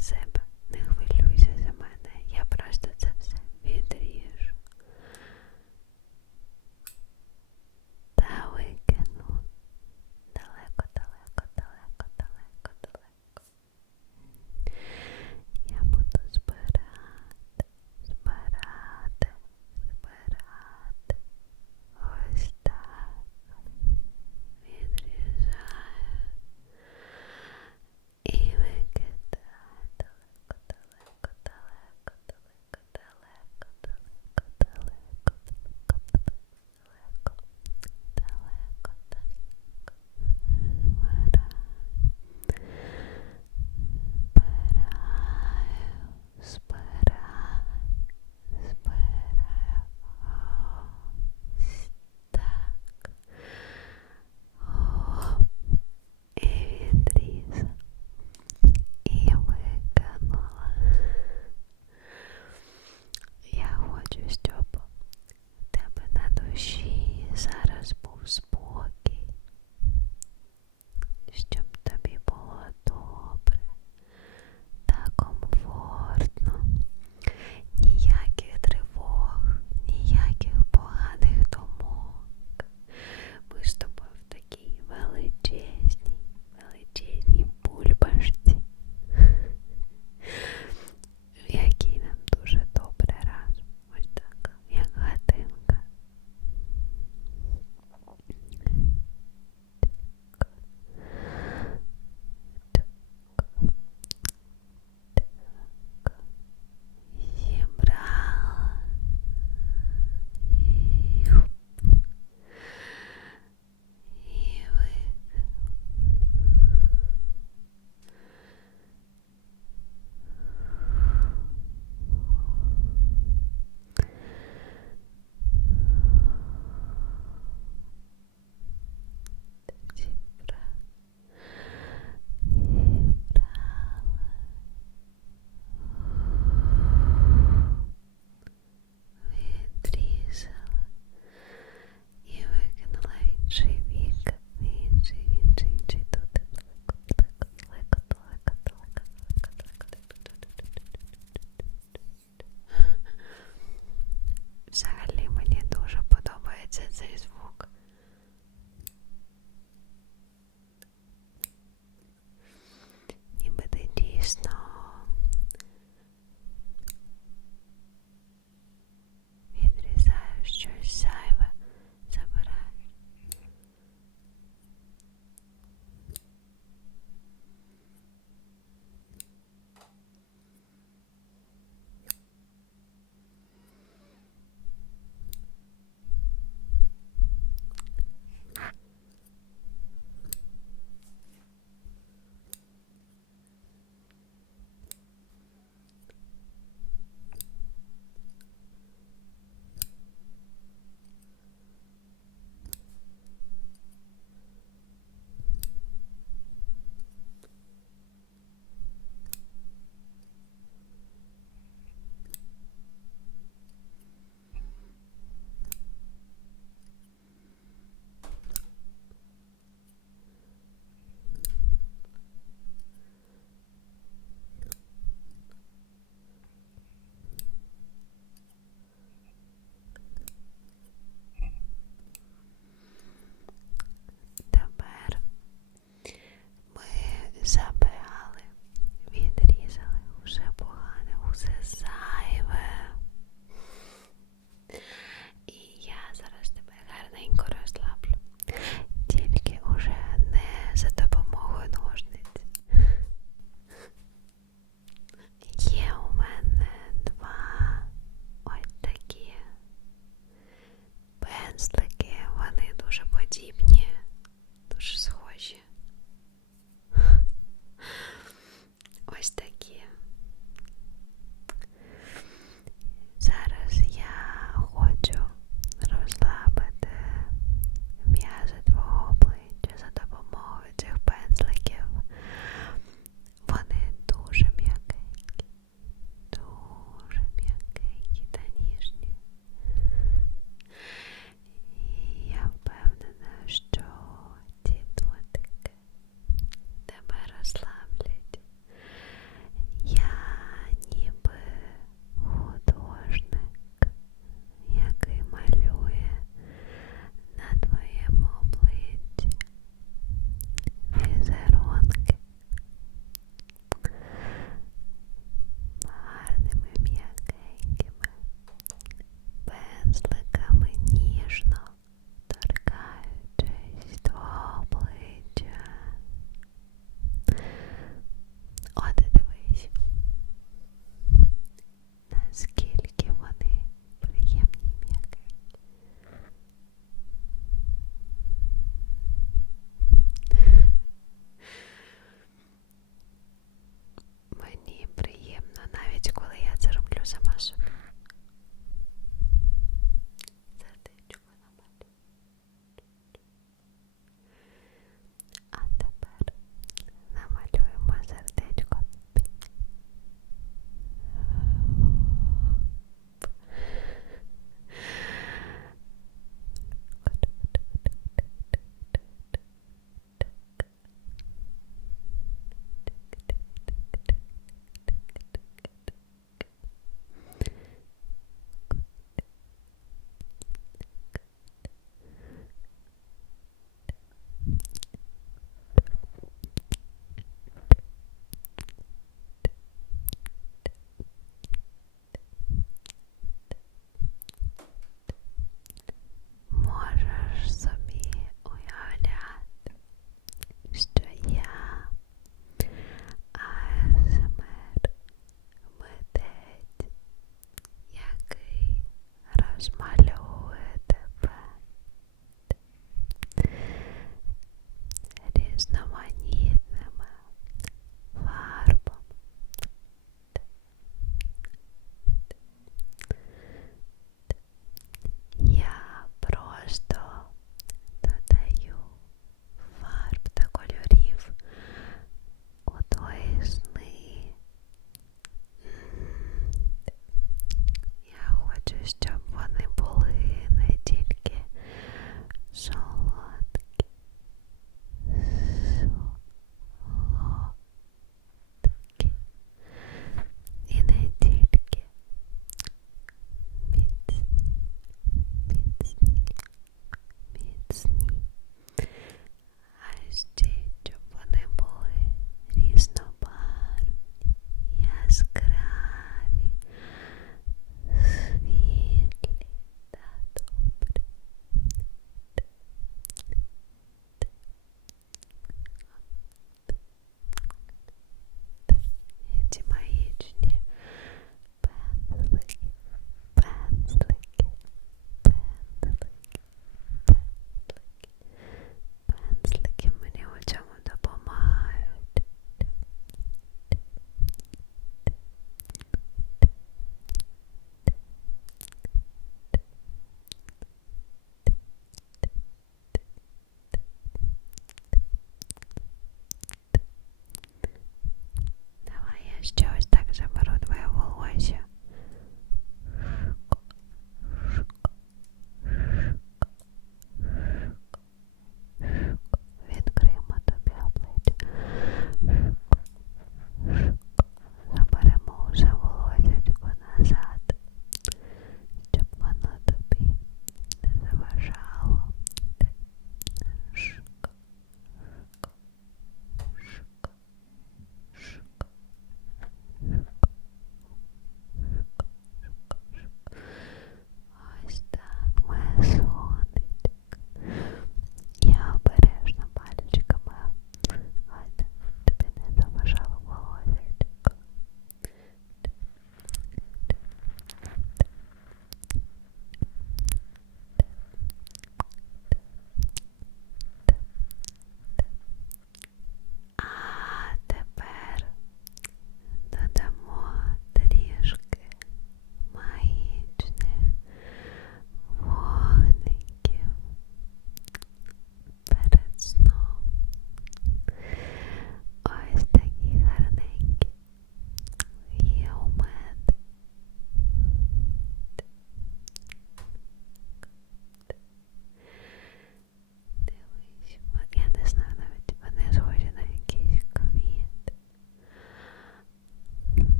Seven.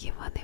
Дивись, які